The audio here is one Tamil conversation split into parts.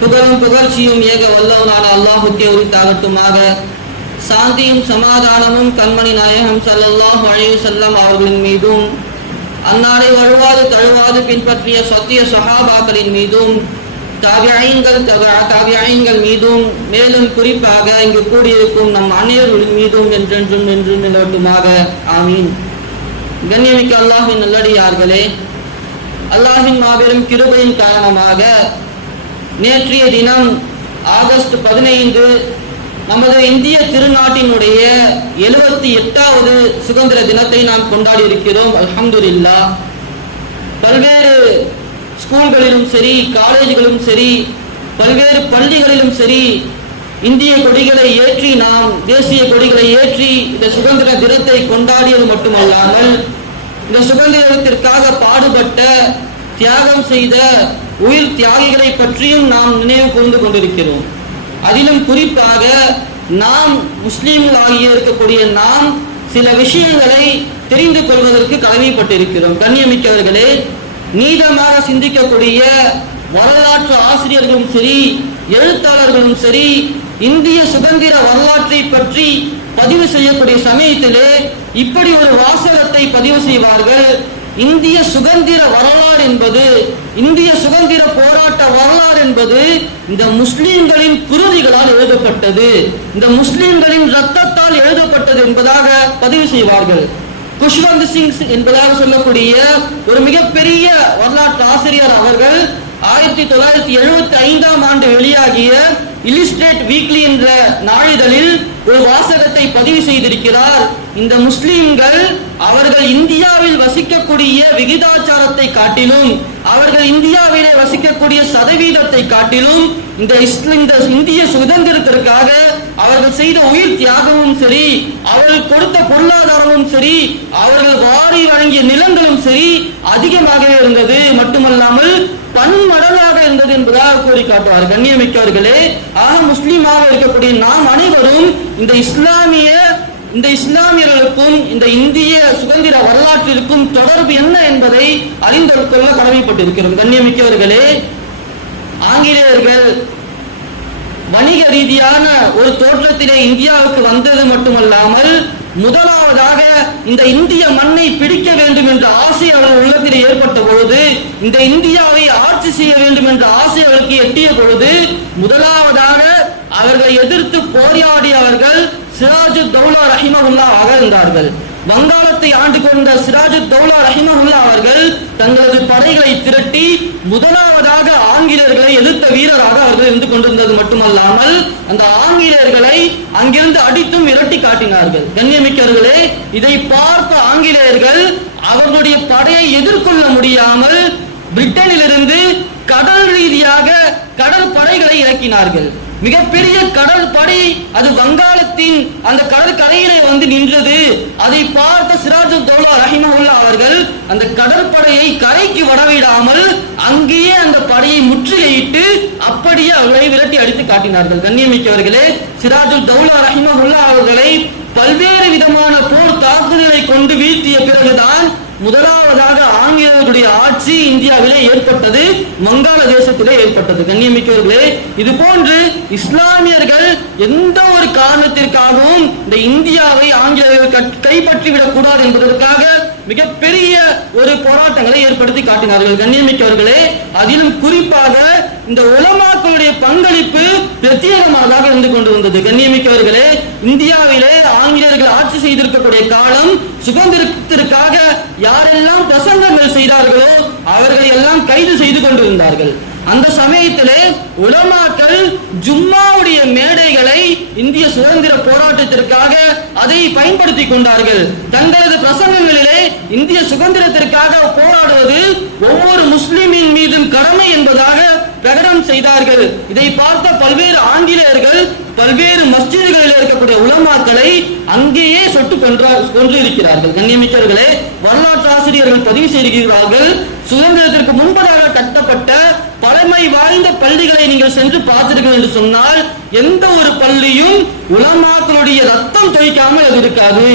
புகழும் புகழ்ச்சியும் ஏக வல்லவனான அல்லாஹுக்கே உரித்தாகட்டுமாக. சாந்தியும் சமாதானமும் கண்மணி நாயகம் ஸல்லல்லாஹு அலைஹி வஸல்லம் அவர்களின் மீதும், அன்னாரை வழுவாது தழுவாது பின்பற்றிய சத்திய சஹாபாக்களின் மீதும், தாபியீன்கள் மீதும், மேலும் குறிப்பாக இங்கு கூடியிருக்கும் நம் அனைவர்களின் மீதும் என்றென்றும் என்றும் நிலவட்டுமாக. ஆமீன். கண்ணியமிக்க அல்லாஹ்வின் நல்லடியார்களே, அல்லாஹ்வின் மாபெரும் கிருபையின் காரணமாக நேற்றைய தினம் ஆகஸ்ட் 15 நமது இந்திய திருநாட்டினுடைய 78வது சுதந்திர தினத்தை நாம் கொண்டாடி இருக்கிறோம். அல்ஹம்துலில்லாஹ். பல்வேறு ஸ்கூல்களிலும் சரி, காலேஜ்களிலும் சரி, பல்வேறு பள்ளிகளிலும் சரி இந்திய கொடிகளை ஏற்றி, நாம் தேசிய கொடிகளை ஏற்றி இந்த சுதந்திர தினத்தை கொண்டாடியது மட்டுமல்லாமல், இந்த சுதந்திரத்திற்காக பாடுபட்ட, தியாகம் செய்த உயிர் தியாகிகளை பற்றியும் நாம் நினைவு கூர்ந்து கொண்டிருக்கிறோம். அதிலும் குறிப்பாக நாம் முஸ்லீம்கள் ஆகிய இருக்கக்கூடிய நாம் சில விஷயங்களை தெரிந்து கொள்வதற்கு கடமைப்பட்டிருக்கிறோம். கண்ணியமிக்கவர்களே, நீதமாக சிந்திக்கக்கூடிய வரலாற்று ஆசிரியர்களும் சரி, எழுத்தாளர்களும் சரி, இந்திய சுதந்திர வரலாற்றை பற்றி பதிவு செய்யக்கூடிய சமயத்திலே இப்படி ஒரு வாசகத்தை பதிவு செய்வார்கள். இந்திய சுதந்திர வரலாறு என்பது, இந்திய சுதந்திர போராட்ட வரலாறு என்பது இந்த முஸ்லிம்களின் குருதிகளால் எழுதப்பட்டது, இந்த முஸ்லிம்களின் ரத்தத்தால் எழுதப்பட்டது என்பதாக பதிவு செய்வார்கள். குஷ்வந்த் சிங் என்பதாக சொல்லக்கூடிய ஒரு மிகப்பெரிய வரலாற்று ஆசிரியர் அவர்கள் 1975ஆம் ஆண்டு வெளியாகிய இல்லிஸ்ட்ரேட் வீக்லி என்ற நாளிதழில் ஒரு வாசகத்தை பதிவு செய்திருக்கிறார். இந்த முஸ்லிம்கள் அவர்கள் இந்தியாவில் வசிக்கக்கூடிய விகிதாச்சாரத்தை காட்டிலும், அவர்கள் இந்தியாவிலே வசிக்கக்கூடிய சதவீதத்தை காட்டிலும் இந்த இந்திய சுதந்திரத்திற்காக அவர்கள் செய்த உயிர் தியாகமும் சரி, அவர்கள் கொடுத்த பொருளாதாரமும் சரி, அவர்கள் வாரி வழங்கிய நிலங்களும் சரி அதிகமாகவே இருந்தது. மட்டுமல்லாமல் பன்மடங்காக இருந்தது என்பதாக கூறி காட்டுவார். கண்ணியமிக்கவர்களே, ஆக முஸ்லீமாக இருக்கக்கூடிய நாம் அனைவரும் இந்த இஸ்லாமியர்களுக்கும் இந்த இந்திய சுதந்திர வரலாற்றிற்கும் தொடர்பு என்ன என்பதை அறிந்து கொள்ள கடமைப்பட்டிருக்கிறோம். கண்ணியமிக்கவர்களே, ஆங்கிலேயர்கள் வணிக ரீதியான ஒரு தோற்றத்திலே இந்தியாவுக்கு வந்தது மட்டுமல்லாமல், முதலாவதாக இந்த இந்திய மண்ணை பிடிக்க வேண்டும் என்ற ஆசை அவர்கள் உள்ளத்திலே ஏற்பட்ட பொழுது, இந்த இந்தியாவை ஆட்சி செய்ய வேண்டும் என்ற ஆசை அவர்களுக்கு எட்டிய பொழுது, முதலாவதாக அவர்களை எதிர்த்து போராடியவர்கள் சிராஜுத் தௌலா ரஹிமஹுல்லாஹ் இருந்தார்கள். வங்காளத்தை ஆண்டு கொண்ட சிராஜுத் தௌலா ரஹிமஹுல்லாஹ் அவர்கள் தங்களது படைகளை திரட்டி முதலாவதாக ஆங்கிலேயர்களை எதிர்த்த வீரராக அவர்கள் இருந்து கொண்டிருந்தது மட்டுமல்லாமல், அந்த ஆங்கிலேயர்களை அங்கிருந்து அடித்தும் விரட்டி காட்டினார்கள். கண்ணியமிக்கவர்களே, இதை பார்த்த ஆங்கிலேயர்கள் அவர்களுடைய படையை எதிர்கொள்ள முடியாமல் பிரிட்டனிலிருந்து கடல் ரீதியாக கடல் படைகளை இறக்கினார்கள். மிகப்பெரிய கடல் படை அது வங்காளத்தின் அந்த கடற்கரையிலே வந்து நின்றது. அதை பார்த்த சிராஜுத் தௌலா ரஹிமஹுல்லாஹ் அவர்கள் அந்த கடற்படையை கரைக்கு வரவிடாமல் அங்கேயே அந்த படையை முற்றுகையிட்டு அப்படியே அவர்களை விரட்டி அடித்து காட்டினார்கள். கண்ணியமிக்கவர்களே, சிராஜுத் தௌலா ரஹிமஹுல்லாஹ் அவர்களை பல்வேறு விதமான போர் தாக்குதலை கொண்டு வீழ்த்திய பிறகுதான் முதலாவதாக ஆங்கிலேயருடைய ஆட்சி இந்தியாவிலே ஏற்பட்டது, வங்காள தேசத்திலே ஏற்பட்டது. கண்ணியமிக்கவர்களே, இது போன்று இஸ்லாமியர்கள் எந்த ஒரு காரணத்திற்காகவும் இந்த இந்தியாவை ஆங்கிலேயர்கள் கைப்பற்றிவிடக் கூடாது என்பதற்காக மிகப்பெரிய ஒரு போராட்டங்களை ஏற்படுத்தி காட்டினார்கள். கண்ணியமிக்கவர்களே, அதிலும் குறிப்பாக இந்த உலமாக்களுடைய பங்களிப்பு பிரத்யேகமாக இருந்து கொண்டு வந்தது. கண்ணியமிக்கவர்களே, இந்தியாவிலே ஆங்கிலேயர்கள் ஆட்சி செய்திருக்கக்கூடிய காலம், சுதந்திரத்திற்காக யாரெல்லாம் பிரசங்கங்கள் செய்தார்களோ அவர்களை எல்லாம் கைது செய்து கொண்டிருந்தார்கள். அந்த சமயத்திலே உலமாக்கள் ஜும்மாவுடைய மேடைகளை இந்திய சுதந்திர போராட்டத்திற்காக அதை பயன்படுத்தி கொண்டார்கள். தங்களது பிரசங்கங்களிலே இந்திய சுதந்திரத்திற்காக போராடுவது ஒவ்வொரு முஸ்லிமின் மீதும் கடமை என்பதாக பிரகடனம் செய்தார்கள். இதை பார்த்த பல்வேறு ஆங்கிலேயர்கள் பல்வேறு மஸ்ஜிதுகளில் இருக்கக்கூடிய உலமாக்களை அங்கேயே சொட்டு கொன்றிருக்கிறார்கள். கண்ணியமிக்கவர்களே, வரலாற்று ஆசிரியர்கள் பதிவு செய்திருக்கிறார்கள், சுதந்திரத்திற்கு முன்பதாக கட்டப்பட்ட பழமை வாய்ந்த பள்ளிகளை நீங்கள் சென்று பார்த்தீர்கள் என்று சொன்னால் எந்த ஒரு பள்ளியும் உலமாக்களுடைய ரத்தம் தோய்க்காமல் அது இருக்காது.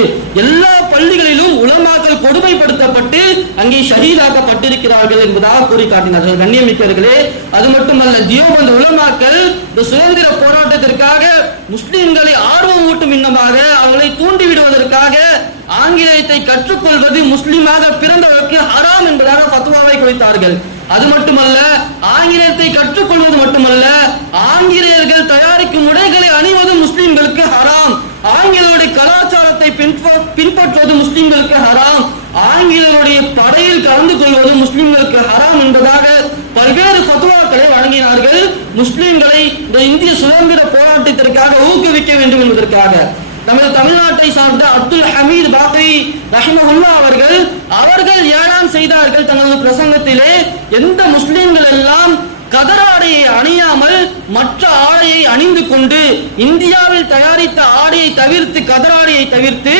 எல்லா பள்ளிகளிலும் உலமாக்கள் கொடுமைப்படுத்தப்பட்டு அங்கே ஷஹீதாக்கப்பட்டிருக்கிறார்கள் என்பதாக கூறி காட்டினார்கள். கண்ணியமிக்கவர்களே, அது மட்டுமல்ல, தியோபந்த் உலமாக்கள் இந்த சுதந்திர போராட்டத்திற்காக முஸ்லிம்களை ஆர்வம் ஊட்டும் விண்ணமாக அவர்களை தூண்டிவிடுவதற்காக ஆங்கிலேயத்தை கற்றுக்கொள்வது முஸ்லிமாக பிறந்தவருக்கு ஹராம் என்பதாக ஃபத்வாவை கொடுத்தார்கள். அது மட்டுமல்ல, ஆங்கிலேயத்தை கற்றுக்கொள்வது மட்டுமல்ல, ஆங்கிலேயர்கள் தயாரிக்கும் உடைகளை அணிவது முஸ்லிம்களுக்கு ஹராம், ஆங்கிலேயருடைய கலாச்சாரத்தை பின்பற்றுவது முஸ்லிம்களுக்கு ஹராம், ஆங்கிலேயருடைய படையில் கலந்து கொள்வது முஸ்லிம்களுக்கு ஹராம் என்பதாக பல்வேறு ஃபத்வாக்களை வழங்கினார்கள். முஸ்லிம்களை இந்த இந்திய சுதந்திர போராட்டத்திற்காக ஊக்குவிக்க வேண்டும் என்பதற்காக நமது தமிழ்நாட்டை சார்ந்த அப்துல் ஹமீத் பாக்கவி ரஹிமஹுல்லாஹ் அவர்கள் ஏழாம் செய்தார்கள் தங்களது பிரசங்கத்திலே, எந்த முஸ்லிம்கள் எல்லாம் கதராடையை அணியாமல் மற்ற ஆடையை அணிந்து கொண்டு இந்தியாவில் தயாரித்த ஆடையை தவிர்த்து கதராடையை தவிர்த்து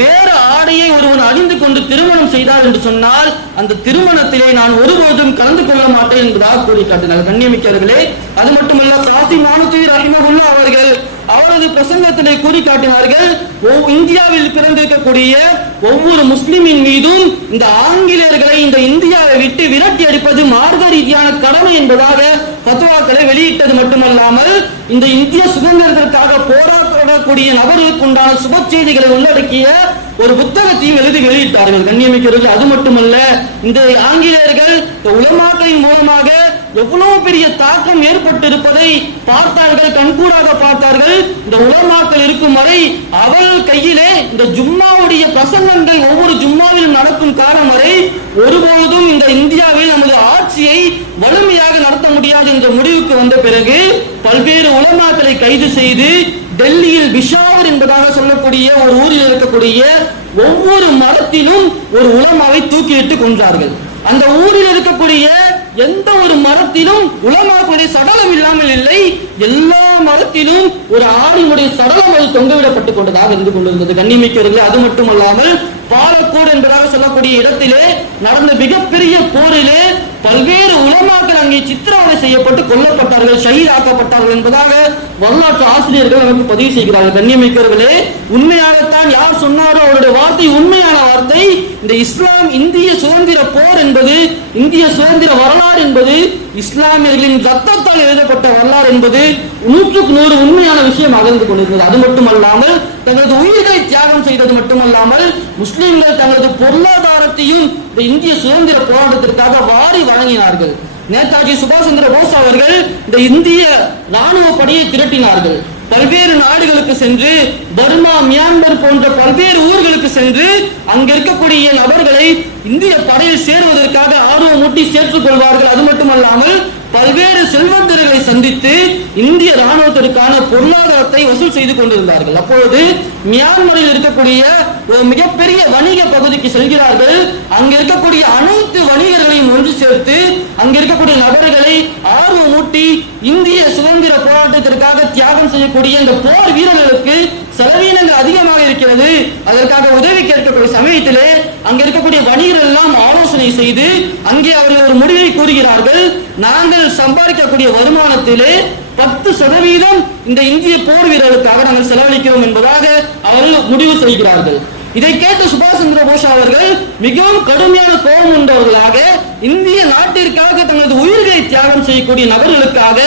வேறு ஆடையை ஒருவன் அணிந்து கொண்டு திருமணம் செய்தார் என்று சொன்னால் அந்த திருமணத்திலே நான் ஒருபோதும் கலந்து கொள்ள மாட்டேன் என்பதாக கூறி காட்டினார். கண்ணியமிக்கவர்களே, அது மட்டுமல்ல, காசிம் நானூத்தி ரஹிமஹுல்லாஹ் அவரது பிரசங்கத்திலே கூறி காட்டினார்கள், இந்தியாவில் பிறந்திருக்கக்கூடிய ஒவ்வொரு முஸ்லிமின் மீதும் இந்த ஆங்கிலேயர்களை இந்த இந்தியாவை விட்டு விரட்டி அடிப்பது மார்க்க ரீதியான கடமை என்பதாக ஃபத்வாக்களை வெளியிட்டது மட்டுமல்லாமல் இந்த இந்திய சுதந்திரத்திற்காக போராடக்கூடிய நபர்களுக்கு உண்டான சுப செய்திகளை உள்ளடக்கிய ஒரு புத்தகத்தையும் எழுதி வெளியிட்டார்கள். கண்ணியமிக்கவர்கள், அது மட்டுமல்ல, இந்த ஆங்கிலேயர்கள் உலமாக்களின் மூலமாக எவ்வளவு பெரிய தாக்கம் ஏற்பட்டிருப்பதை பார்த்தார்கள், கண்கூடாக பார்த்தார்கள். இந்த உலமாக்கள் இருக்கும் வரை அவர்கள் கையிலே இந்த ஜும்மாவுடைய பிரசங்கங்கள் ஒவ்வொரு ஜும்மாவிலும் நடக்கும் காலம் வரை ஒருபோதும் இந்த இந்தியாவில் நமது ஆட்சியை வலிமையாக நடத்த முடியாது என்ற முடிவுக்கு வந்த பிறகு பல்வேறு உலமாக்களை கைது செய்து டெல்லியில் பிஷாவர் என்பதாக சொல்லக்கூடிய ஒரு ஊரில் இருக்கக்கூடிய ஒவ்வொரு மரத்திலும் ஒரு உலமாவை தூக்கிலிட்டு கொன்றார்கள். அந்த ஊரில் இருக்கக்கூடிய எந்த ஒரு மரத்திலும் உலமாக்களுடைய சடலம் இல்லாமல் இல்லை, எல்லா மரத்திலும் ஒரு ஆணினுடைய சடலம் அது தொங்கவிடப்பட்டுக் கொண்டதாக இருந்து கொண்டிருந்தது. கண்ணியமிக்கவர்களே, அது மட்டுமல்லாமல் பாலக்கோடு என்பதாக சொல்லக்கூடிய இடத்திலே நடந்த மிகப்பெரிய போரிலே பல்வேறு உலமாக்கள் அங்கே சித்திரவதை செய்யப்பட்டு கொல்லப்பட்டார்கள், ஷஹீதாக்கப்பட்டார்கள் என்பதாக வரலாற்று ஆசிரியர்கள் நமக்கு பதிவு செய்கிறார்கள். கண்ணியமிக்கவர்களே, உண்மையாகத்தான் யார் சொன்னாரோ அவருடைய வார்த்தை உண்மையான வார்த்தை. இந்த இஸ்லாம் இந்திய சுதந்திர போர் என்பது, இந்திய சுதந்திர வரலாறு என்பது இஸ்லாமியர்களின் ரத்தத்தால் எழுதப்பட்ட வரலாறு என்பது 100க்கு 100 உண்மையான விஷயமாக இருந்து கொண்டிருந்தது. அது மட்டுமல்லாமல் தங்களது உயிர்களை தியாகம் செய்தது மட்டுமல்லாமல் முஸ்லிம்கள் தங்களது பொருளாதாரத்தையும் இந்த இந்திய சுதந்திர போராட்டத்திற்காக வாரி வழங்கினார்கள். நேதாஜி சுபாஷ் சந்திர போஸ் அவர்கள் இந்த இந்திய ராணுவ படையை திரட்டினார்கள். பல்வேறு நாடுகளுக்கு சென்று பர்மா, மியான்மர் போன்ற பல்வேறு ஊர்களுக்கு சென்று அங்க இருக்கக்கூடிய நபர்களை இந்திய படையில் சேருவதற்காக ஆர்வமூட்டி சேர்த்துக் கொள்வார்கள். அது மட்டுமல்லாமல் பல்வேறு செல்வந்தர்களை சந்தித்து இந்திய ராணுவத்திற்கான பொருளாதாரத்தை வசூல் செய்து கொண்டிருந்தார்கள். அப்பொழுது மியான்மரில் இருக்கக்கூடிய ஒரு மிகப்பெரிய வணிக பகுதிக்கு செல்கிறார்கள். அங்க இருக்கக்கூடிய அனைத்து வணிகர்களையும் ஒன்று சேர்த்து அங்க இருக்கக்கூடிய நபர்களை ஆர்வமூட்டி இந்திய சுதந்திர போராட்டத்திற்காக தியாகம் செய்யக்கூடிய இந்த போர் வீரர்களுக்கு செலவீனங்கள் அதிகமாக இருக்கிறது, அதற்காக உதவி கேட்கக்கூடிய சமயத்திலே அங்க இருக்கக்கூடிய வணிகர்கள் எல்லாம் ஆலோசனை செய்து அங்கே அவர்கள் ஒரு முடிவை கூறுகிறார்கள், நாங்கள் சம்பாதிக்கக்கூடிய வருமானத்திலே 10% இந்த இந்திய போர் வீரர்களுக்காக நாங்கள் செலவழிக்கிறோம் என்பதாக அவர்கள் முடிவு செய்கிறார்கள். இதை கேட்டு சுபாஷ் சந்திர போஸ் அவர்கள் மிகவும் கடுமையான கோபம் கொண்டவர்களாக இந்திய நாட்டிற்காக தங்களது உயிர்களை தியாகம் செய்யக்கூடிய நபர்களுக்காக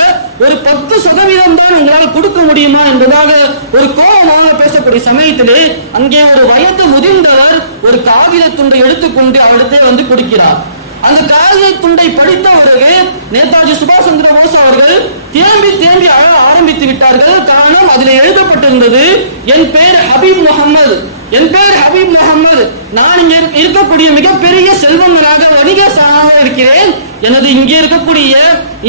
ஒரு 10% தான் உங்களால் கொடுக்க முடியுமா என்பதாக ஒரு கோபமாக பேசக்கூடிய சமயத்திலே அங்கே ஒரு வயது முதிர்ந்தவர் ஒரு காகித துண்டை எடுத்துக்கொண்டு அவரிடத்தை வந்து கொடுக்கிறார். அந்த காகித துண்டை படித்த பிறகு நேதாஜி சுபாஷ் சந்திர போஸ் அவர்கள் தேம்பி அழ ஆரம்பித்து விட்டார்கள். காரணம், அதில் எழுதப்பட்டிருந்தது, என் பெயர் ஹபீப் முகமது, என் பெயர் ஹபீப் முகமது, நான் இங்கே இருக்கக்கூடிய மிகப்பெரிய செல்வந்தனாக வணிகசானாக இருக்கிறேன். எனது இங்கே இருக்கக்கூடிய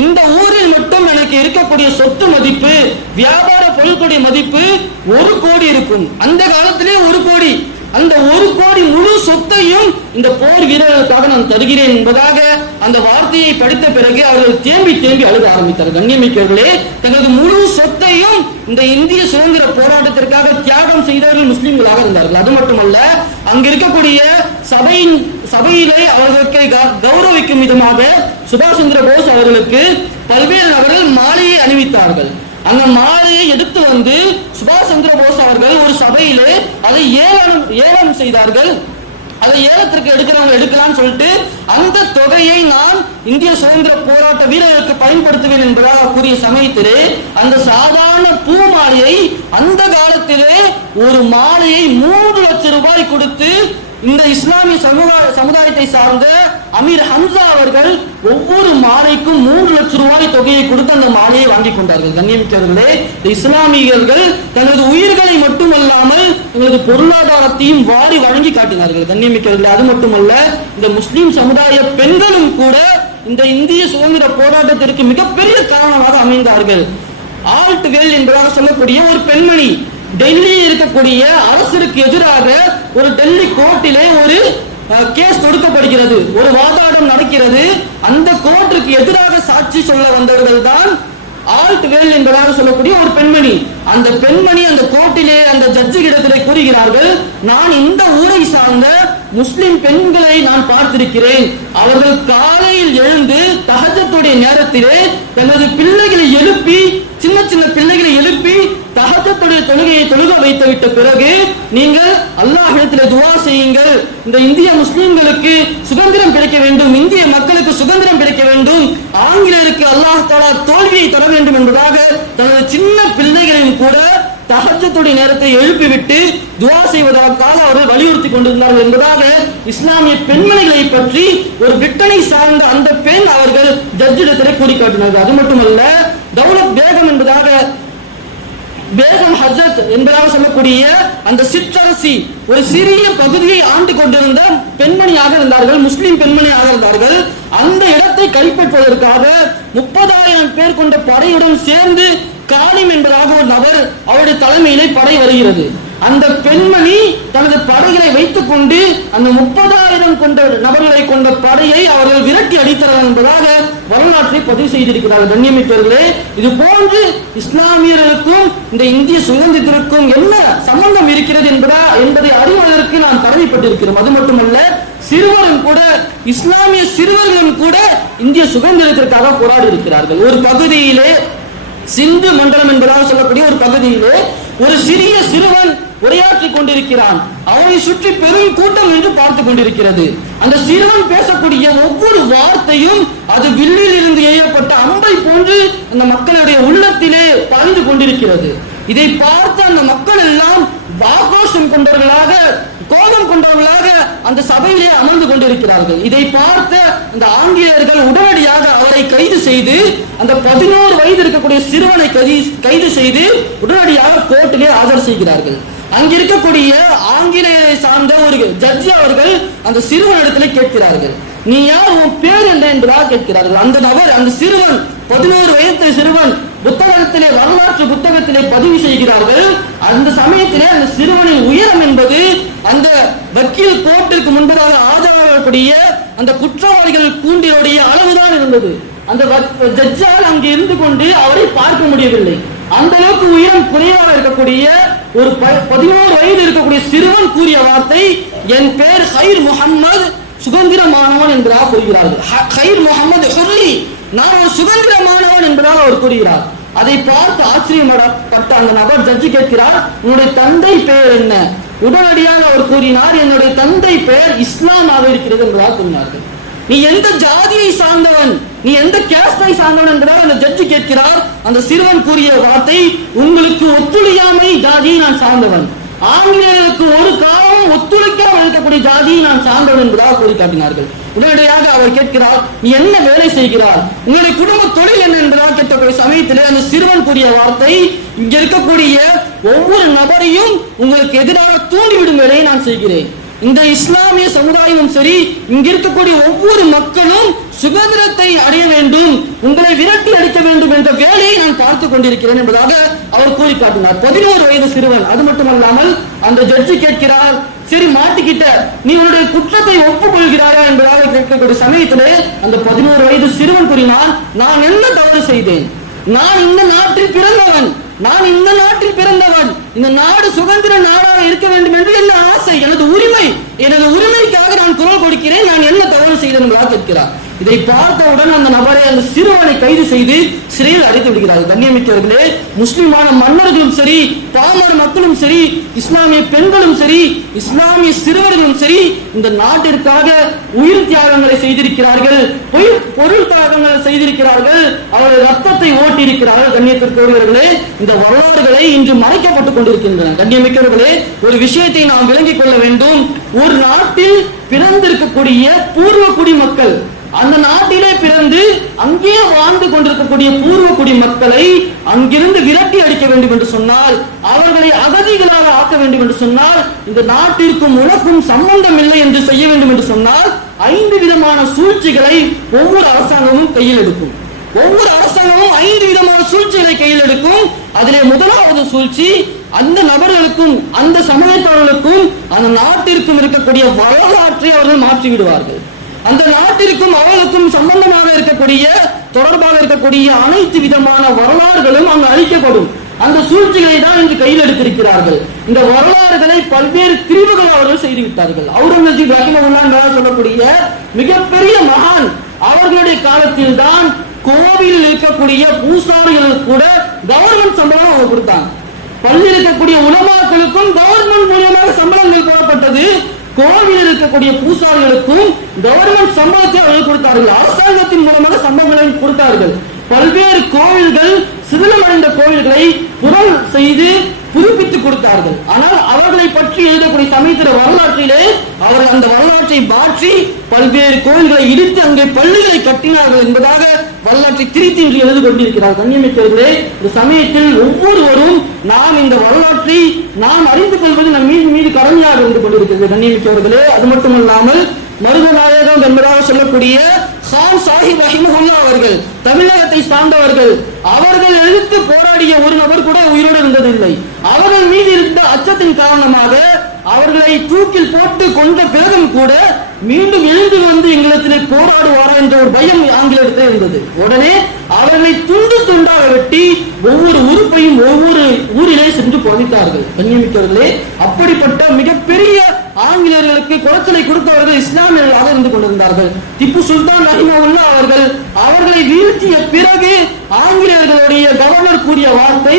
இந்த ஊரில் மட்டும் எனக்கு இருக்கக்கூடிய சொத்து மதிப்பு, வியாபார பொருட்களுடைய மதிப்பு 1 கோடி இருக்கும். அந்த காலத்திலே 1 கோடி, அந்த 1 கோடி முழு சொத்தையும் இந்த போர் வீரர்களுக்காக நான் தருகிறேன் என்பதாக அந்த வார்த்தையை படித்த பிறகு அவர்கள் தேம்பி அழுக ஆரம்பித்தார்கள். கண்ணியமிக்கவர்களே, தங்களது முழு சொத்தையும் இந்த இந்திய சுதந்திர போராட்டத்திற்காக தியாகம் செய்தவர்கள் முஸ்லிம்களாக இருந்தார்கள். அது மட்டுமல்ல, அங்க இருக்கக்கூடிய சபையிலே அவர்களுக்கு கௌரவிக்கும் விதமாக சுபாஷ் சந்திர போஸ் அவர்களுக்கு பல்வேறு நபர்கள் மாலையை அணிவித்தார்கள். அந்த மாலையை எடுத்து வந்து சுபாஷ் சந்திர போஸ் அவர்கள் ஒரு சபையிலே அதை ஏலம் செய்தார்கள். அதை ஏலத்திற்கு எடுக்கிறவங்க எடுக்கலாம்னு சொல்லிட்டு அந்த தொகையை நான் இந்திய சுதந்திர போராட்ட வீரர்களுக்கு பயன்படுத்துவேன் என்பதாக கூறிய சமயத்திலே அந்த சாதாரண பூ மாலையை அந்த காலத்திலே ஒரு மாலையை 3 லட்சம் ரூபாய் கொடுத்து இந்த இஸ்லாமிய சமுதாயத்தை சார்ந்த அமீர் ஹம்சா அவர்கள் ஒவ்வொரு மாலைக்கும் 3 லட்சம் ரூபாய் தொகையை கொடுத்து அந்த மாலையை வாங்கி கொண்டார்கள். கண்ணியமிக்கவர்களே, இஸ்லாமியர்கள் தங்களது உயிர்களை மட்டுமல்லாமல் எங்களது பொருளாதாரத்தையும் வாரி வழங்கி காட்டினார்கள். கண்ணியமிக்கவர்களே, அது மட்டுமல்ல, இந்த முஸ்லிம் சமுதாய பெண்களும் கூட இந்த இந்திய சுதந்திர போராட்டத்திற்கு மிகப்பெரிய காரணமாக அமைந்தார்கள். ஆல்ட் வெல் என்பதாக சொல்லக்கூடிய ஒரு பெண்மணி டெல்லியில் இருக்கக்கூடிய அரசுக்கு எதிராக ஒரு டெல்லி கோர்ட்டிலே ஒரு கேஸ் தொடுக்கப்படுகிறது, ஒரு வாதாடம் நடக்கிறது. அந்த கோர்ட்டுக்கு எதிராக சாட்சி சொல்ல வந்தவர்கள் தான் ஆல்ட் வெல் என்பதாக சொல்லக்கூடிய ஒரு பெண்மணி. அந்த பெண்மணி அந்த கோர்ட்டிலே அந்த ஜட்ஜி இடத்திலே கூறுகிறார்கள், நான் இந்த ஊரை சார்ந்த முஸ்லிம் பெண்களை நான் பார்த்திருக்கிறேன். அவர்கள் காலையில் எழுந்து தஹஜ்ஜுடைய நேரத்திலே தனது பிள்ளைகளை எழுப்பி, சின்ன சின்ன பிள்ளைகளை எழுப்பி தஹஜ்ஜுடைய தொழுகையை தொழுக வைத்து விட்ட பிறகு நீங்கள் அல்லாஹ்விடத்திலே துஆ செய்யுங்கள், இந்த இந்திய முஸ்லிம்களுக்கு சுதந்திரம் கிடைக்க வேண்டும், இந்திய மக்களுக்கு சுதந்திரம் கிடைக்க வேண்டும், ஆங்கிலேயருக்கு அல்லாஹ் தஆலா தோல்வியை தர வேண்டும் என்பதாக தனது சின்ன பிள்ளைகளையும் கூட தஹஜ்ஜுடைய நேரத்தை எழுப்பிவிட்டு துஆ செய்வதற்காக அவர்கள் வலியுறுத்தி கொண்டிருந்தார்கள் என்பதாக இஸ்லாமிய பெண்மணிகளை பற்றி ஒரு பிரிட்டனை சார்ந்த அந்த பெண் அவர்கள் ஜட்ஜிடத்திலே கூறி காட்டினார்கள். அது மட்டுமல்ல, தௌலத் பேகம் என்பதாக பேகம் ஹஜ்ரத் என்பதாக சொல்லக்கூடிய அந்த சிற்றரசி ஒரு சிறிய பகுதியை ஆண்டு கொண்டிருந்த பெண்மணியாக இருந்தார்கள், முஸ்லிம் பெண்மணியாக இருந்தார்கள். அந்த இடத்தை கைப்பற்றுவதற்காக 30,000 பேர் கொண்ட படையுடன் சேர்ந்து காலிம் என்பதாக ஒரு நபர் அவருடைய தலைமையிலே படை வருகிறது. அந்த பெண்மணி தனது படைகளை வைத்துக் கொண்டு அந்த 30,000 கொண்ட நபர்களை கொண்ட படையை அவர்கள் விரட்டி அடித்தார்கள் என்பதாக வரலாற்றை பதிவு செய்திருக்கிறார்கள். கண்ணியமிக்கவர்களே, இது போன்று இஸ்லாமியர்களுக்கும் இந்த இந்திய சுதந்திரத்திற்கும் என்ன சம்பந்தம் இருக்கிறது என்பதை அறிவதற்கு நாம் கடமைப்பட்டிருக்கிறோம். அது மட்டுமல்ல, சிறுவரும் கூட, இஸ்லாமிய சிறுவர்களும் கூட இந்திய சுதந்திரத்திற்காக போராடி இருக்கிறார்கள். ஒரு பகுதியிலே, சிந்து மண்டலம் என்பதாக சொல்லக்கூடிய ஒரு பகுதியிலே ஒரு சிறிய சிறுவன் உரையாற்றிக் கொண்டிருக்கிறான். அவனை சுற்றி பெரும் கூட்டம் என்று பார்த்துக் கொண்டிருக்கிறது. அந்த சிறுவன் பேசக்கூடிய ஒவ்வொரு வார்த்தையும் அது வில்லில் இருந்து எய்யப்பட்ட அம்பை போன்று அந்த மக்களுடைய உள்ளத்திலே பாய்ந்து கொண்டிருக்கிறது. இதை பார்த்த அந்த மக்கள் எல்லாம் ஆக்ரோஷம் கொண்டவர்களாக, கோபம் கொண்டவர்களாக அந்த சபையிலே அமர்ந்து கொண்டிருக்கிறார்கள். இதை பார்த்த அந்த ஆங்கிலேயர்கள் உடனடியாக அவரை கைது செய்து, அந்த 11 வயது இருக்கக்கூடிய சிறுவனை கைது செய்து உடனடியாக கோர்ட்டிலே ஆஜர் செய்கிறார்கள். அங்கிருக்கக்கூடிய ஆங்கிலேயரை சார்ந்த ஒரு ஜட்ஜி அவர்கள் அந்த சிறுவனிடத்திலே கேட்கிறார்கள், நீ யார், உன் பேர் என்ன என்பதாக கேட்கிறார்கள். அந்த நபர், அந்த சிறுவன், 11 வயது சிறுவன் புத்தகத்திலே, வரலாற்று புத்தகத்திலே பதிவு செய்கிறார்கள். அந்த சமயத்திலே அந்த சிறுவனின் உயரம் என்பது அந்த வக்கீல் கோர்ட்டிற்கு முன்பதாக ஆஜராகக்கூடிய அந்த குற்றவாளிகள் கூண்டினுடைய அளவுதான் இருந்தது. அந்த ஜட்ஜால் அங்கு இருந்து கொண்டு அவரை பார்க்க முடியவில்லை. அந்த அளவுக்கு உயரம் குறைவாக இருக்கக்கூடிய ஒரு 11 வயது இருக்கக்கூடிய சிறுவன் கூறிய வார்த்தை, என் பேர் ஹைர் முஹம்மது, சுதந்திரமானவன் என்பதாக கூறுகிறார்கள். ஹைர் முஹம்மது ஹுர்ரி, நான் ஒரு சுதந்திரமானவன் என்பதாக அவர் கூறுகிறார். அதை பார்த்து ஆச்சரியப்பட்ட அந்த நபர் ஜட்ஜி கேட்கிறார், உன்னுடைய தந்தை பெயர் என்ன? உடனடியாக அவர் கூறினார், என்னுடைய தந்தை பெயர் இஸ்லாமாக இருக்கிறது என்பதாக கூறினார்கள். நீ எந்த ஜாதியை சார்ந்தவன், நீ எந்த கேஸ்டை சார்ந்தவன் என்பதாக அந்த ஜட்ஜி கேட்கிறார். அந்த சிறுவன் கூறிய வார்த்தை, உங்களுக்கு ஒத்துழையாமை ஜாதியை நான் சார்ந்தவன், ஆங்கிலேயருக்கு ஒரு காலம் ஒத்துழைக்காமல் இருக்கக்கூடிய ஜாதியை நான் சார்ந்தவன் என்பதாக கூறி காட்டினார்கள். உடனடியாக அவர் கேட்கிறார், நீ என்ன வேலை செய்கிறார், உங்களுடைய குடும்ப தொழில் என்ன என்பதாக கேட்கக்கூடிய சமயத்திலே அந்த சிறுவன் கூறிய வார்த்தை, இங்க இருக்கக்கூடிய ஒவ்வொரு நபரையும் உங்களுக்கு எதிராக தூண்டிவிடும் வேலையை நான் செய்கிறேன். இந்த இஸ்லாமிய சமுதாயமும் சரி, இங்க இருக்கக்கூடிய ஒவ்வொரு மக்களும் சுதந்திரத்தை அடைய வேண்டும், உங்களை விரட்டி அடிக்க வேண்டும் என்ற வேலையை நான் பார்த்துக் கொண்டிருக்கிறேன் என்பதாக அவர் கூறி காட்டினார். 11 வயது சிறுவன். அது மட்டுமல்லாமல் அந்த ஜட்ஜி கேட்கிறார், சரி மாட்டிக்கிட்ட, நீ உன்னுடைய குற்றத்தை ஒப்புக்கொள்கிறாயா என்பதாக கேட்கக்கூடிய சமயத்திலே அந்த 11 வயது சிறுவன் கூறினார், நான் என்ன தவறு செய்தேன்? நான் இந்த நாட்டில் பிறந்தவன், நான் இந்த நாட்டில் பிறந்தவன், இந்த நாடு சுதந்திர நாடாக இருக்க வேண்டும் என்று என்ன ஆசை, எனது உரிமை, எனது உரிமைக்காக நான் குரல் கொடுக்கிறேன், நான் என்ன தவறு செய்தேன் என்பதாக கேட்கிறார். இதை பார்த்தவுடன் அந்த நபரை, அந்த சிறுவனை கைது செய்து சிறையில் அடைத்து விடுகிறார்கள். கண்ணியமிக்கவர்களே, முஸ்லிமான மன்னர்களும் சரி, பாமர மக்களும் சரி, இஸ்லாமிய பெண்களும் சரி, இஸ்லாமிய சிறுவர்களும் சரி, இந்த நாட்டிற்காக உயிர் தியாகங்களை செய்திருக்கிறார்கள், பொருள் தியாகங்களை செய்திருக்கிறார்கள், அவர்கள் ரத்தத்தை ஓட்டியிருக்கிறார்கள். கண்ணியத்திற்குரியவர்களே, இந்த வரலாறுகளை இன்று மறைக்கப்பட்டுக் கொண்டிருக்கின்றன. கண்ணியமிக்கவர்களே, ஒரு விஷயத்தை நாம் விளங்கிக் கொள்ள வேண்டும். ஒரு நாட்டில் பிறந்திருக்கக்கூடிய பூர்வ குடி மக்கள், அந்த நாட்டிலே பிறந்து அங்கே வாழ்ந்து கொண்டிருக்கக்கூடிய பூர்வ குடி மக்களை அங்கிருந்து விரட்டி அடிக்க வேண்டும் என்று சொன்னால், அவர்களை அகதிகளாக ஆக்க வேண்டும் என்று சொன்னால், இந்த நாட்டிற்கும் உனக்கும் சம்பந்தம் இல்லை என்று செய்ய வேண்டும் என்று சொன்னால் 5 விதமான சூழ்ச்சிகளை ஒவ்வொரு அரசாங்கமும் கையில் எடுக்கும். ஒவ்வொரு அரசாங்கமும் 5 விதமான சூழ்ச்சிகளை கையில் எடுக்கும். அதிலே முதலாவது சூழ்ச்சி, அந்த நபர்களுக்கும் அந்த சமயத்தவர்களுக்கும் அந்த நாட்டிற்கும் இருக்கக்கூடிய வரலாற்றை அவர்கள் மாற்றி விடுவார்கள். அந்த நாட்டிற்கும் அவர்களுக்கும் சம்பந்தமாக இருக்கக்கூடிய, தொடர்பாக இருக்கக்கூடிய அனைத்து விதமான வரலாறுகளும் அங்கு அளிக்கப்படும். அந்த சூழ்ச்சிகளை தான் இன்று கையில் எடுத்திருக்கிறார்கள். இந்த வரலாறுகளை பல்வேறு பிரிவுகள் அவர்கள் செய்துவிட்டார்கள். அவுரங்கசீப் ரஹிமஹுல்லாஹ் சொல்லக்கூடிய மிகப்பெரிய மகான், அவர்களுடைய காலத்தில் தான் கோவிலில் இருக்கக்கூடிய பூசாரிகளுக்கு கூட கவர்மெண்ட் சம்பளம் அவங்க கொடுத்தாங்க. பள்ளியில் இருக்கக்கூடிய உலமாக்களுக்கும் கவர்மெண்ட் மூலியமாக சம்பளங்கள் போடப்பட்டது. கோவிலில் இருக்கக்கூடிய பூசாரிகளுக்கும் கவர்மெண்ட் சம்பளத்தை அவர்கள் கொடுத்தார்கள். அரசாங்கத்தின் மூலமாக சம்பளங்களை கொடுத்தார்கள். பல்வேறு கோவில்கள், சிதிலமடைந்த கோவில்களை புறம் செய்து புதுப்பித்துக் கொடுத்தார்கள். ஆனால் அவர்களை பற்றி எழுதக்கூடிய சமயத்திர வரலாற்றிலே அவர்கள் அந்த வரலாற்றை மாற்றி பல்வேறு கோவில்களை இடித்து அங்கே பள்ளிகளை கட்டினார்கள் என்பதாக வரலாற்றை திரித்து இன்று எழுதி கொண்டிருக்கிறார். கண்ணியமிக்கவர்களே, இந்த சமயத்தில் ஒவ்வொருவரும் நாம் இந்த வரலாற்றை நாம் அறிந்து கொள்வது நம் மீது கடமையாக இருந்து கொண்டிருக்கிறது. கண்ணியமிக்கவர்களே, அது மட்டுமல்லாமல் மருதநாயகம் என்பதாக சொல்லக்கூடிய கான் சாஹிப் ரஹிமஹுல்லாஹ் அவர்கள் தமிழகத்தை சார்ந்தவர்கள். அவர்கள் எதிர்த்து போராடிய ஒரு நபர் கூட உயிரோடு இருந்ததில்லை. அவர்கள் மீது இருந்த அச்சத்தின் காரணமாக அவர்களை தூக்கில் போட்டு கொன்ற பிறகும் கூட மீண்டும் எழுந்து வந்து எங்களிடத்திலே போராடுவாரா என்ற ஒரு பயம் ஆங்கிலத்தில் இருந்தது. உடனே அவர்களை துண்டு துண்டாக வெட்டி ஒவ்வொரு உறுப்பையும் ஒவ்வொரு ஊரிலே சென்று புதைத்தார்கள். கண்ணியமிக்கவர்களே, அப்படிப்பட்ட மிகப்பெரிய ஆங்கிலேயர்களுக்கு குறைச்சலை கொடுத்தவர்கள் இஸ்லாமியர்களாக இருந்து கொண்டிருந்தார்கள். திப்பு சுல்தான் ரஹிமஹுல்லாஹ் அவர்கள் அவர்களை வீழ்த்திய பிறகு ஆங்கிலேயர்களுடைய கவர்னர் கூறிய வார்த்தை,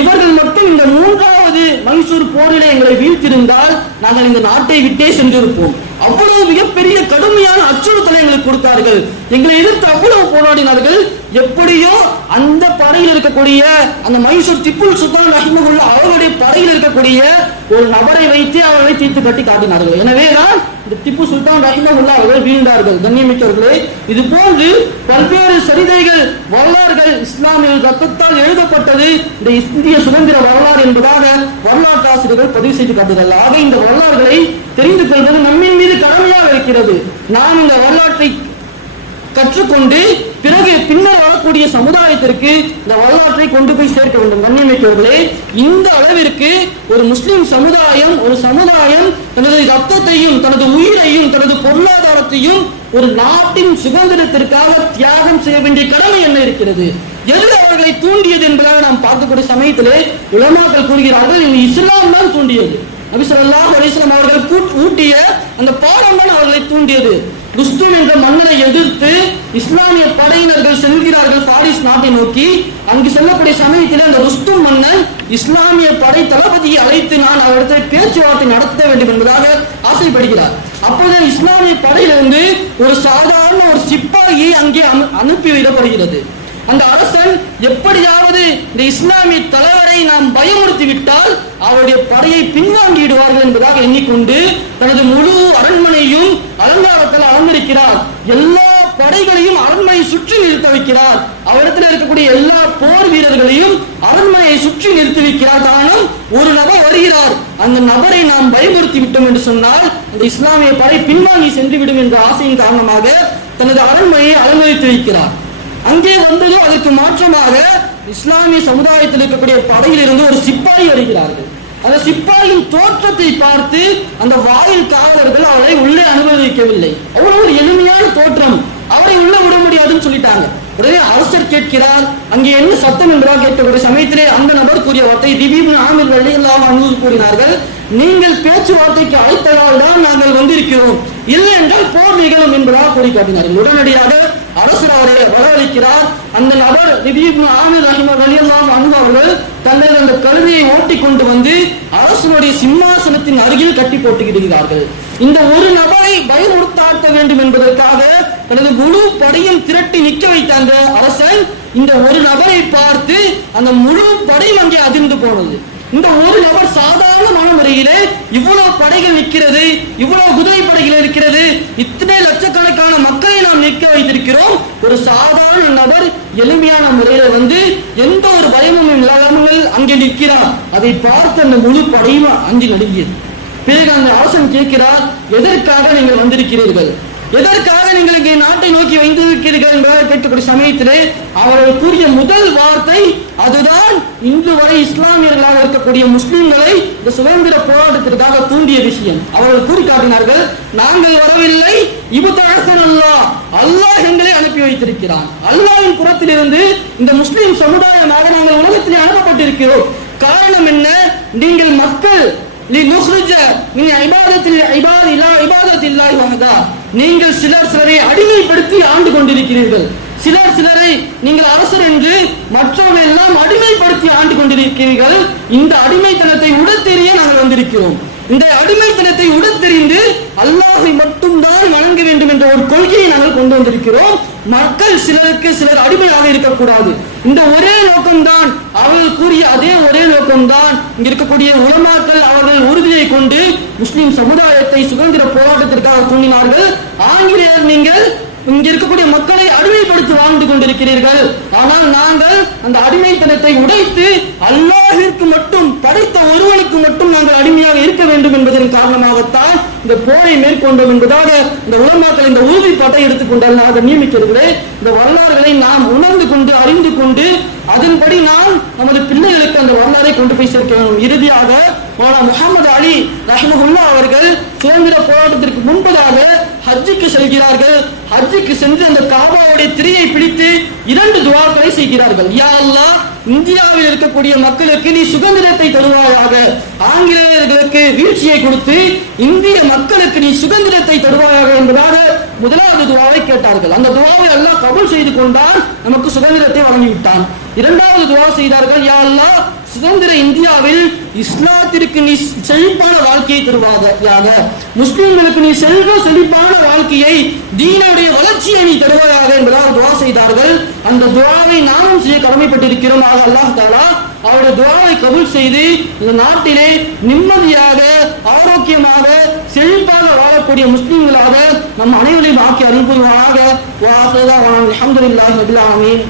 இவர்கள் மட்டும் இந்த 3வது மைசூர் போரிலே எங்களை வீழ்த்திருந்தால் நாங்கள் இந்த நாட்டை விட்டே சென்றிருப்போம். அவ்வளவு மிகப்பெரிய கடுமையான அச்சுறுத்தலை எங்களுக்கு கொடுத்தார்கள். எங்களை எதிர்த்து அவ்வளவு போராடினார்கள். எப்படியோ அந்த படையில் இருக்கக்கூடிய அந்த மைசூர் திப்பு சுல்தான் ரஹிமஹுல்லாஹ் அவர்களுடைய படையில் இருக்கக்கூடிய ஒரு நபரை வைத்து அவர்களை தீர்த்து கட்டி காட்டினார்கள். எனவேதான் இந்த திப்பு சுல்தான் ரஹிமஹுல்லாஹ் அவர்கள் வீழ்ந்தார்கள். கண்ணியமிக்கவர்களே, இது போன்று பல்வேறு சரிதைகள், வரலாறுகள் இஸ்லாமிய ரத்தத்தால் எழுதப்பட்டது இந்த இந்திய சுதந்திர வரலாறு என்பதாக வரலாற்று ஆசிரியர்கள் பதிவு செய்து காட்டுகிறார்கள். ஆக இந்த வரலாறுகளை தெரிந்து கொள்வது நம்மின் மீது கடமையாக இருக்கிறது. நாம் இந்த வரலாற்றை கற்றுக்கொண்டு பிறகு பின்னர் வரக்கூடிய சமுதாயத்திற்கு இந்த வரலாற்றை கொண்டு போய் சேர்க்க வேண்டும். கண்ணியமிக்கவர்களே, இந்த அளவிற்கு ஒரு முஸ்லிம் சமுதாயம், ஒரு சமுதாயம் தனது ரத்தத்தையும் தனது உயிரையும் தனது பொருளாதாரத்தையும் ஒரு நாட்டின் சுதந்திரத்திற்காக தியாகம் செய்ய வேண்டிய கடமை என்ன இருக்கிறது, எது அவர்களை தூண்டியது என்பதாக நாம் பார்க்கக்கூடிய சமயத்திலே உலமாக்கள் கூறுகிறார்கள், இந்த இஸ்லாம் தான் தூண்டியது. நபி ஸல்லல்லாஹு அலைஹி வஸல்லம் அவர்கள் ஊட்டிய அந்த பாடம் தான் அவர்களை தூண்டியது. ருஸ்தும் என்ற மன்னனை எதிர்த்து இஸ்லாமிய படையினர்கள் செல்கிறார்கள் பாரிஸ் நாட்டை நோக்கி. அங்கு செல்லக்கூடிய சமயத்தில் அந்த ருஸ்தும் மன்னன் இஸ்லாமிய படை தளபதியை அழைத்து நான் அவரிடத்தில் பேச்சுவார்த்தை நடத்த வேண்டும் என்பதாக ஆசைப்படுகிறார். அப்போது இஸ்லாமிய படையிலிருந்து ஒரு சாதாரண ஒரு சிப்பாயை அங்கே அனுப்பி விடப்படுகிறது. அந்த அரசன் எப்படியாவது இந்த இஸ்லாமிய தலைவரை நாம் பயமுறுத்தி விட்டால் அவருடைய படையை பின்வாங்கிடுவார்கள் என்பதாக எண்ணிக்கொண்டு தனது முழு அரண்மனையும் அலங்காரத்தில் அலங்கரிக்கிறார். எல்லா படைகளையும் அரண்மனையை சுற்றி நிறுத்த வைக்கிறார். அவரிடத்தில் இருக்கக்கூடிய எல்லா போர் வீரர்களையும் அரண்மனையை சுற்றி நிறுத்தி வைக்கிறார். காரணம், ஒரு நபர் வருகிறார், அந்த நபரை நாம் பயமுறுத்தி விட்டோம் என்று சொன்னால் அந்த இஸ்லாமிய படை பின்வாங்கி சென்று விடும் என்ற ஆசையின் காரணமாக தனது அரண்மனையை அலங்கரித்து வைக்கிறார். அங்கே வந்ததும் அதற்கு மாற்றமாக இஸ்லாமிய சமுதாயத்தில் இருக்கக்கூடிய படையிலிருந்து ஒரு சிப்பாய் வருகிறார்கள். அந்த சிப்பாயின் தோற்றத்தை பார்த்து அந்த வாயில் காவலர்கள் அவரை உள்ளே அனுமதிக்கவில்லை. அவ்வளவு ஒரு எளிமையான தோற்றம், அவரை உள்ள விட முடியாதுன்னு சொல்லிட்டாங்க. உடனே அரசர் கேட்கிறார், அங்கே என்ன சத்தம் என்பதாக கேட்கக்கூடிய சமயத்திலே அந்த நபர் கூறிய வார்த்தை, திடீர்னு ஆமிர் ரலியல்லாஹு அன்ஹு கூறினார்கள், நீங்கள் பேச்சுவார்த்தைக்கு அழைத்ததால் தான் நாங்கள் வந்திருக்கிறோம், இல்லை என்றால் போர் நிகழும் என்பதாக கூறி காட்டினார்கள். உடனடியாக அரசர் அவரை வரவழைக்கிறார். அந்த நபர் திடீர்னு ஆமிர் ரலியல்லாஹு அன்ஹு அவர்கள் தன்னை அந்த கழுதையை ஓட்டி கொண்டு வந்து அரசனுடைய சிம்மாசனத்தின் அருகில் கட்டி போட்டுகிறார்கள். இந்த ஒரு நபரை பயமுறுத்தாட்ட வேண்டும் என்பதற்காக தனது முழு படையும் திரட்டி நிற்க வைத்த அந்த அரசன் இந்த ஒரு நபரை பார்த்து அந்த முழு படையும் அங்கே அதிர்ந்து போனது. இந்த ஒரு நபர் சாதாரண முறையிலே இவ்வளவு படைகள் நிற்கிறது, இவ்வளவு குதிரை படைகள் இருக்கிறது, இத்தனை லட்சக்கணக்கான மக்களை நாம் நிற்க வைத்திருக்கிறோம், ஒரு சாதாரண நபர் எளிமையான முறையில வந்து எந்த ஒரு பயமும் இல்லாமல் அங்கே நிற்கிறார். அதை பார்த்து அந்த முழு படையும் அஞ்சு நடுங்கியது. பிறகு அந்த அரசன் கேட்கிறார், எதற்காக நீங்கள் வந்திருக்கிறீர்கள், எதற்காக நீங்கள் இங்கே நாட்டை நோக்கி வைத்திருக்கிறீர்கள் என்பதை கேட்கக்கூடிய சமயத்திலே அவர்கள் கூறிய முதல் வார்த்தை அதுதான் இன்று வரை இஸ்லாமியர்களாக இருக்கக்கூடிய முஸ்லிம்களை இந்த சுதந்திர போராட்டத்திற்காக தூண்டிய விஷயம். அவர்கள் கூறி காட்டினார்கள், நாங்கள் வரவில்லை, அல்லாஹ் எங்களை அனுப்பி வைத்திருக்கிறான், அல்லாஹ்வின் புறத்திலிருந்து இந்த முஸ்லிம் சமுதாயமாக நாங்கள் உலகத்திலே அனுப்பப்பட்டிருக்கிறோம். காரணம் என்ன, நீங்கள் மக்கள் நீங்கள் சிலரை அடிமைப்படுத்தி ஆண்டு கொண்டிருக்கிறீர்கள், சிலரை நீங்கள் அரசர் என்று மற்றவர்கள் எல்லாம் அடிமைப்படுத்தி ஆண்டு கொண்டிருக்கிறீர்கள். இந்த அடிமைத்தனத்தை உடத்தெறிய நாங்கள் வந்திருக்கிறோம். இந்த அடிமைத்தனத்தை உடத்தெறிந்து அல்லாஹை மட்டும்தான் வணங்க வேண்டும் என்ற ஒரு கொள்கையை நாங்கள் கொண்டு வந்திருக்கிறோம். மக்கள் சிலர் அடிமையாக இருக்கக்கூடாது. இந்த ஒரே நோக்கம்தான், அவர்கள் கூறிய அதே ஒரே நோக்கம்தான் இங்க இருக்கக்கூடிய உலமாக்கள் அவர்கள் உறுதியை கொண்டு முஸ்லிம் சமுதாயத்தை சுதந்திர போராட்டத்திற்காக தூண்டினார்கள். ஆங்கிலேயர் நீங்கள் இங்க இருக்கக்கூடிய மக்களை அடிமைப்படுத்தி வாழ்ந்து கொண்டிருக்கிறீர்கள், ஆனால் நாங்கள் அந்த அடிமைத்தனத்தை உடைத்து அல்லாஹிற்கு மட்டும், படைத்த ஒருவனுக்கு மட்டும் நாங்கள் அடிமையாக இருக்க வேண்டும் என்பதன் காரணமாகத்தான் இந்த போரை மேற்கொண்டோம் என்பதாக இந்த உலமாக்கள் இந்த உறுதிப்பாட்டை எடுத்துக்கொண்டால் நியமிக்கிறீர்களே. இந்த வரலாறுகளை நாம் உணர்ந்து கொண்டு அறிந்து கொண்டு அதன்படி நாம் நமது பிள்ளைகளுக்கு அந்த வரலாறை கொண்டு போய் சேர்க்க வேண்டும். இறுதியாக மௌலானா முஹம்மது அலி ரஹ்மத்துல்லாஹி அவர்கள் சுதந்திர போராட்டத்திற்கு முன்பதாக ஹஜ்ஜுக்கு செல்கிறார்கள். ஹஜ்ஜுக்கு சென்று அந்த காபாவுடைய திரையை பிடித்து 2 துஆக்களை செய்கிறார்கள். யா அல்லாஹ், இந்தியாவில் இருக்கக்கூடிய மக்களுக்கு நீ சுதந்திரத்தை தருவாயாக, ஆங்கிலேயர்களுக்கு வீழ்ச்சியை கொடுத்து இந்திய மக்களுக்கு நீ சுதந்திரத்தை தருவாயாக என்பதாக முதலாவது துஆவை கேட்டார்கள். அந்த துஆவை அல்லாஹ் கபூல் செய்து கொண்டால் நமக்கு சுதந்திரத்தை வழங்கிவிட்டான். இரண்டாவது துஆ செய்தார்கள், யா அல்லாஹ், சுதந்திர இந்தியாவில் இஸ்லாத்திற்கு நீ செழிப்பான வாழ்க்கையை தருவாயாக, முஸ்லிம்களுக்கு நீ செழிப்பான வாழ்க்கையை, தீனுடைய வளர்ச்சியை நீ தருவாயாக என்பதாக துஆ செய்தார்கள். அந்த துஆவை நாமும் செய்ய கடமைப்பட்டிருக்கிறோம். அல்லாஹ் தஆலா அவருடைய துஆவை கபூல் செய்து இந்த நாட்டிலே நிம்மதியாக, ஆரோக்கியமாக, செழிப்பாக வாழக்கூடிய முஸ்லிம்களாக நம் அனைவரையும் ஆக்கி அனுப்புவாராக. வா அல்ஹம்துலில்லாஹி ரப்பில் ஆலமீன்.